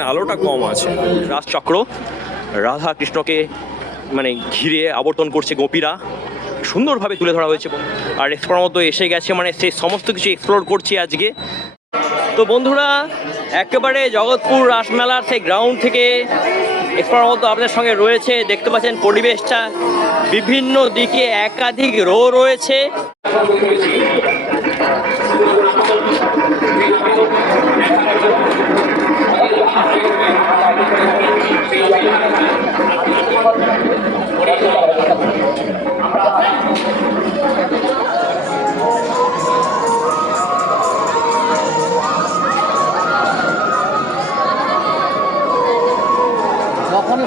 এখানে আলোটা কম আছে। রাজচক্র রাধা কৃষ্ণকে মানে ঘিরে আবর্তন করছে গোপীরা। সুন্দরভাবে তুলে ধরা হয়েছে আর এক্সপ্লোর মতো এসে গেছে মানে সেই সমস্ত কিছু এক্সপ্লোর করছি আজকে। তো বন্ধুরা, একেবারে জগৎপুর রাসমেলার সেই গ্রাউন্ড থেকে এক্সপ্লোর মতো আপনাদের সঙ্গে রয়েছে। দেখতে পাচ্ছেন পরিবেশটা বিভিন্ন দিকে একাধিক রো রয়েছে।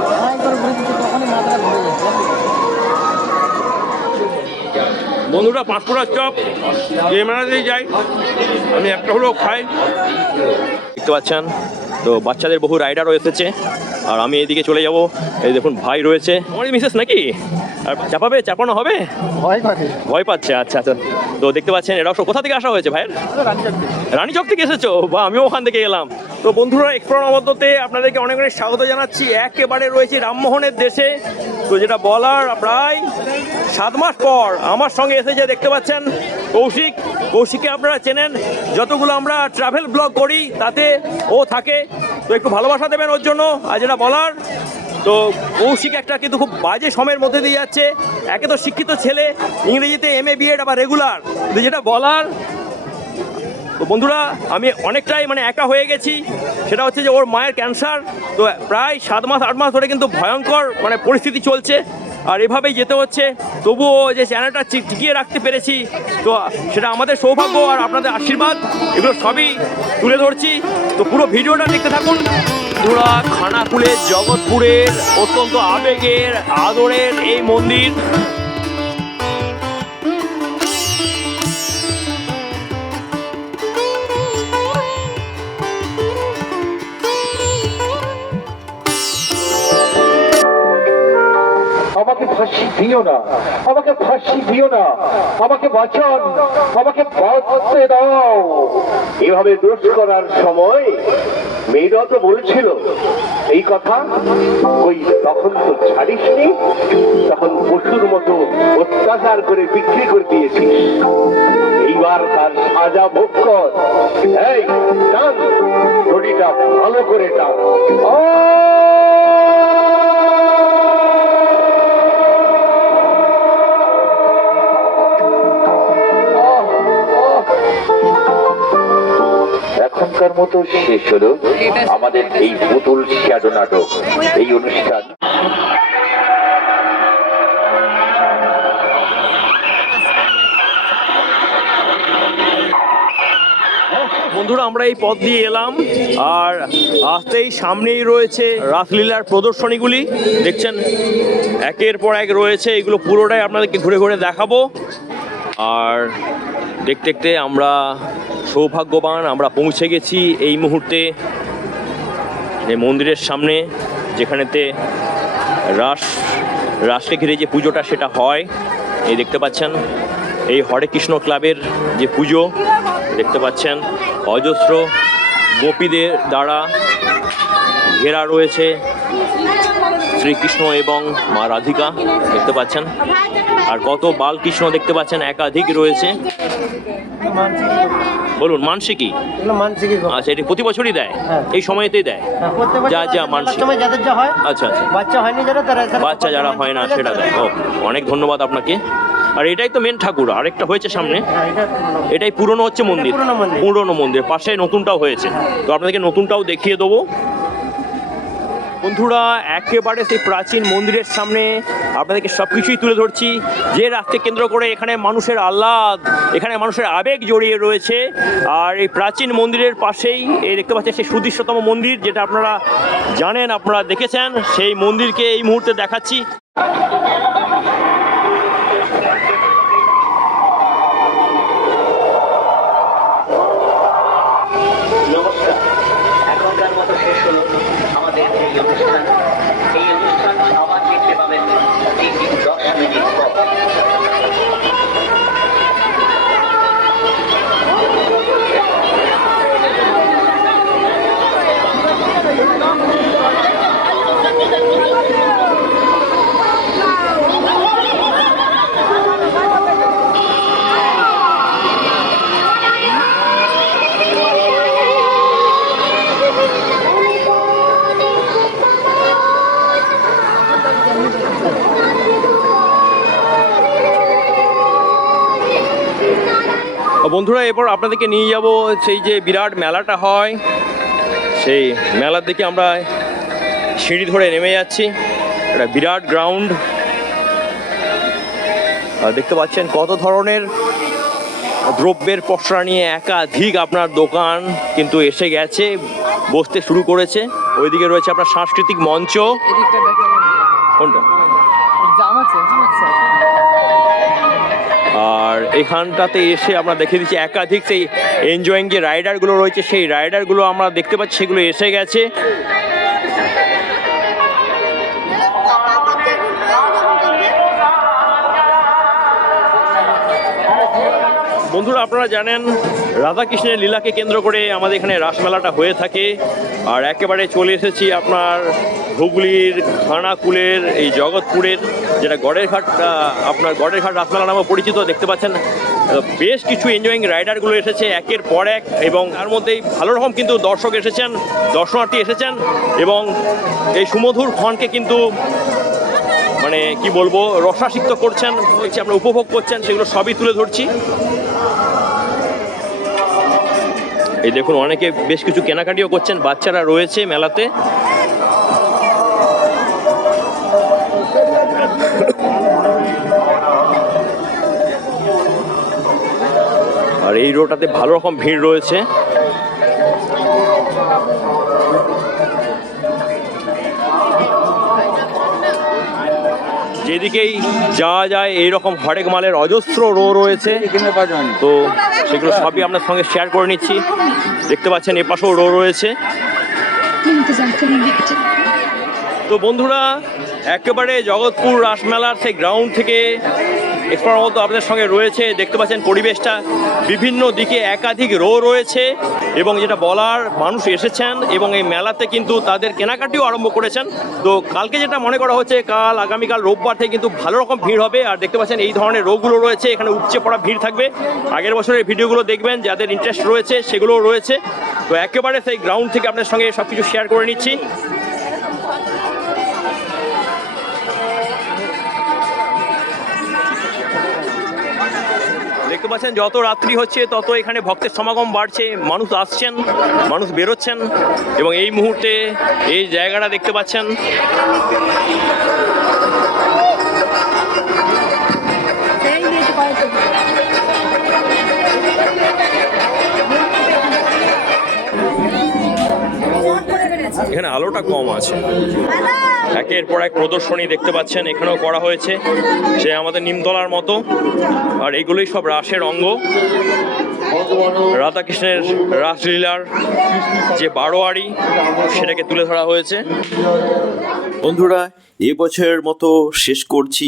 ঘুরে দিচ্ছে তখনই মাথাটা ঘুরে যাচ্ছে। বন্ধুরা পাঁশকুড়ার চপ যে মেলাতেই যাই আমি একটা হলেও খাই। দেখতে পাচ্ছেন তো বাচ্চাদের বহু রাইডারও এসেছে। আর আমি এদিকে চলে যাব। এই দেখুন ভাই রয়েছে। আমার মিসেস নাকি? আর চাপাবে চাপানো হবে? ভয় ভয় পাচ্ছে আচ্ছা আচ্ছা। তো দেখতে পাচ্ছেন এরাও কোথা থেকে আসা হয়েছে ভাইয়ের? রানীচক থেকে। এসেছ? বা আমিও ওখান থেকে এলাম। তো বন্ধুরা এক্সপ্লোর নবদ্যতে আপনাদেরকে অনেক অনেক স্বাগত জানাচ্ছি। একেবারে রয়েছে রামমোহনের দেশে। তো যেটা বলার প্রায় সাত মাস পর আমার সঙ্গে এসেছে দেখতে পাচ্ছেন কৌশিক। কৌশিককে আপনারা চেনেন। যতগুলো আমরা ট্রাভেল ব্লগ করি, তাতে ও থাকে। তো একটু ভালোবাসা দেবেন ওর জন্য, আর যেটা বলার, তো কৌশিক একটা কিন্তু খুব বাজে সময়ের মধ্যে দিয়ে যাচ্ছে। একে তো শিক্ষিত ছেলে, ইংরেজিতে এম এ বিএড আবার রেগুলার যেটা বলার তো বন্ধুরা, আমি অনেকটাই মানে একা হয়ে গেছি। সেটা হচ্ছে যে ওর মায়ের ক্যান্সার তো প্রায় সাত মাস, আট মাস ধরে কিন্তু ভয়ঙ্কর মানে পরিস্থিতি চলছে। আর এভাবেই যেতে হচ্ছে। তবুও যে চ্যানেলটা টিকিয়ে রাখতে পেরেছি। তো সেটা আমাদের সৌভাগ্য আর আপনাদের আশীর্বাদ, এগুলো সবই তুলে ধরছি। তো পুরো ভিডিওটা দেখতে থাকুন। পুরা খানাকুলের জগৎপুরের অত্যন্ত আবেগের, আদরের এই মন্দির। দিও না। আমাকে ফাঁসি দিও না। আমাকে বাঁচান। আমাকে বাঁচতে দাও। এভাবে দোষ করার সময় মেয়েরা তো বলছিল, এই কথা? ওই তখন তো ছাড়িসনি? তখন পশুর মতো অত্যাচার করে বিক্রি করে দিয়েছিস। এইবার তার সাজা ভোগ কর। এই, টান। ভালো করে টান। এখনকার মতো শেষ হলো। আমাদের এই পুতুল শ্যাডো নাটক, এই অনুষ্ঠান। বন্ধুরা, আমরা এই পথ দিয়ে এলাম। আর আসতেই সামনেই রয়েছে রাসলীলার প্রদর্শনীগুলি। দেখছেন, একের পর এক রয়েছে। এগুলো পুরোটাই আপনাদেরকে ঘুরে ঘুরে দেখাবো। আর দেখতে দেখতে আমরা সৌভাগ্যবান আমরা পৌঁছে গেছি এই মুহূর্তে এই মন্দিরের সামনে, যেখানেতে রাস, রাসকে ঘিরে যে পুজোটা সেটা হয়। এই দেখতে পাচ্ছেন, এই হরে কৃষ্ণ ক্লাবের যে পুজো, দেখতে পাচ্ছেন, অজস্র গোপীদের দ্বারা ঘেরা রয়েছে। শ্রীকৃষ্ণ এবং মা রাধিকা দেখতে পাচ্ছেন। আর কত বালকৃষ্ণ দেখতে পাচ্ছেন একাধিক রয়েছে। বলুন এগুলো মানসিকই আচ্ছা এটি প্রতি বছরই দেয়? হ্যাঁ। এই সময়তেই দেয়? হ্যাঁ, যা যা হয় আচ্ছা আচ্ছা। বাচ্চা হয়নি যারা বাচ্চা যারা হয় না সেটা দেয়। ও অনেক ধন্যবাদ আপনাকে। আর এটাই তো মেন ঠাকুর আরেকটা হয়েছে সামনে। হ্যাঁ। এটাই পুরনো হচ্ছে মন্দির। পুরনো মন্দির। পুরনো মন্দির পাশে নতুনটাও হয়েছে। তো আপনাদেরকে নতুনটাও দেখিয়ে দেবো। বন্ধুরা, একেবারে সেই প্রাচীন মন্দিরের সামনে আপনাদেরকে সব কিছুই তুলে ধরছি। যে রাস্তাকে কেন্দ্র করে এখানে মানুষের আহ্লাদ, এখানে মানুষের আবেগ জড়িয়ে রয়েছে। আর এই প্রাচীন মন্দিরের পাশেই এই দেখতে পাচ্ছেন সেই সুদৃশ্যতম মন্দির, যেটা আপনারা জানেন, আপনারা দেখেছেন। সেই মন্দিরকে এই মুহূর্তে দেখাচ্ছি নমস্কার এখনকার মতো শেষ হলো আমাদের অনুষ্ঠান এই অনুষ্ঠান আবার দেখতে পাবেন। দশ মিনিট পর। বন্ধুরা এরপর আপনাদেরকে নিয়ে যাব সেই যে বিরাট মেলাটা হয়। সেই মেলার দিকে আমরা সিঁড়ি ধরে নেমে যাচ্ছি। একটা বিরাট গ্রাউন্ড। আর দেখতে পাচ্ছেন কত ধরনের দ্রব্যের পসরা নিয়ে একাধিক আপনার দোকান কিন্তু এসে গেছে বসতে শুরু করেছে। ওইদিকে রয়েছে আপনার সাংস্কৃতিক মঞ্চ। কোনটা? আর এখানটাতে এসে আমরা দেখে দিচ্ছি একাধিক সেই এনজয়িং যে রাইডারগুলো রয়েছে, সেই রাইডারগুলো আমরা দেখতে পাচ্ছি, সেগুলো এসে গেছে। বন্ধুরা, আপনারা জানেন, রাধাকৃষ্ণের লীলাকে কেন্দ্র করে আমাদের এখানে রাসমেলাটা হয়ে থাকে। আর একেবারে চলে এসেছি আপনার হুগলির খানাকুলের, এই জগৎপুরের, যেটা গড়ের ঘাট আপনার গড়ের ঘাট রাসমেলা নামে পরিচিত, দেখতে পাচ্ছেন। বেশ কিছু এনজয়িং রাইডারগুলো এসেছে একের পর এক, এবং তার মধ্যেই ভালো রকম কিন্তু দর্শক এসেছেন, দর্শনার্থী এসেছেন, এবং এই সুমধুর ক্ষণকে কিন্তু মানে কি বলব, রসাসিক্ত করছেন আপনারা উপভোগ করছেন, সেগুলো সবই তুলে ধরছি। এই দেখুন, অনেকে বেশ কিছু কেনাকাটিও করছেন, বাচ্চারা রয়েছে মেলাতে। আর এই রোডটাতে ভালো রকম ভিড় রয়েছে। যেদিকেই যাওয়া যায়, এইরকম হরেক মালের অজস্র রো রয়েছে। তো সেগুলো সবই আপনার সঙ্গে শেয়ার করে নিচ্ছি। দেখতে পাচ্ছেন এপাশেও রো রয়েছে। তো বন্ধুরা, একেবারে জগৎপুর রাসমেলার সেই গ্রাউন্ড থেকে এক্সপ্লোর মতো আপনাদের সঙ্গে রয়েছে। দেখতে পাচ্ছেন পরিবেশটা বিভিন্ন দিকে একাধিক রো রয়েছে এবং যেটা বলার, মানুষ এসেছেন এবং এই মেলাতে কিন্তু তাদের কেনাকাটিও আরম্ভ করেছেন। তো কালকে যেটা মনে করা হচ্ছে, কাল, আগামীকাল রোববার থেকে কিন্তু ভালো রকম ভিড় হবে। আর দেখতে পাচ্ছেন এই ধরনের রোগগুলো রয়েছে, এখানে উপচে পড়া ভিড় থাকবে। আগের বছরের ভিডিওগুলো দেখবেন, যাদের ইন্টারেস্ট রয়েছে সেগুলোও রয়েছে। তো একেবারে সেই গ্রাউন্ড থেকে আপনার সঙ্গে সব কিছু শেয়ার করে নিচ্ছি। দেখতে পাচ্ছেন, যত রাত্রি হচ্ছে, তত এখানে ভক্তের সমাগম বাড়ছে। মানুষ আসছেন, মানুষ বেরোচ্ছেন এবং এই মুহূর্তে এই জায়গাটা দেখতে পাচ্ছেন। এখানে আলোটা কম আছে। একের পর এক প্রদর্শনী দেখতে পাচ্ছেন, এখানেও করা হয়েছে। সে আমাদের নিমতলার মতো। আর এগুলোই সব রাসের অঙ্গ। রাধাকৃষ্ণের রাসলীলার যে বারোয়ারি, সেটাকে তুলে ধরা হয়েছে। বন্ধুরা, এবছরের মতো শেষ করছি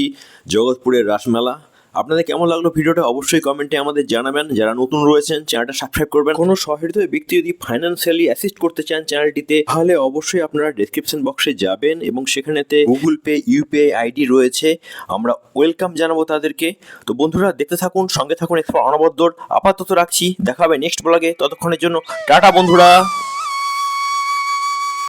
জগৎপুরের রাসমেলা। আপনাদের কেমন লাগল ভিডিওটা অবশ্যই কমেন্টে আমাদের জানাবেন। যারা নতুন রয়েছেন, চ্যানেলটা সাবস্ক্রাইব করবেন। কোনো সহৃদয় ব্যক্তি যদি ফাইন্যান্সিয়ালি অ্যাসিস্ট করতে চান চ্যানেলটিতে, তাহলে অবশ্যই আপনারা ডেসক্রিপশন বক্সে যাবেন এবং সেখানেতে গুগল পে ইউপিআই আইডি রয়েছে। আমরা ওয়েলকাম জানাব তাদেরকে। তো বন্ধুরা, দেখতে থাকুন, সঙ্গে থাকুন, এক্সপ্লোর অনবদ্যর। আপাতত রাখছি। দেখা হবে নেক্সট ব্লগে ততক্ষণের জন্য টাটা বন্ধুরা।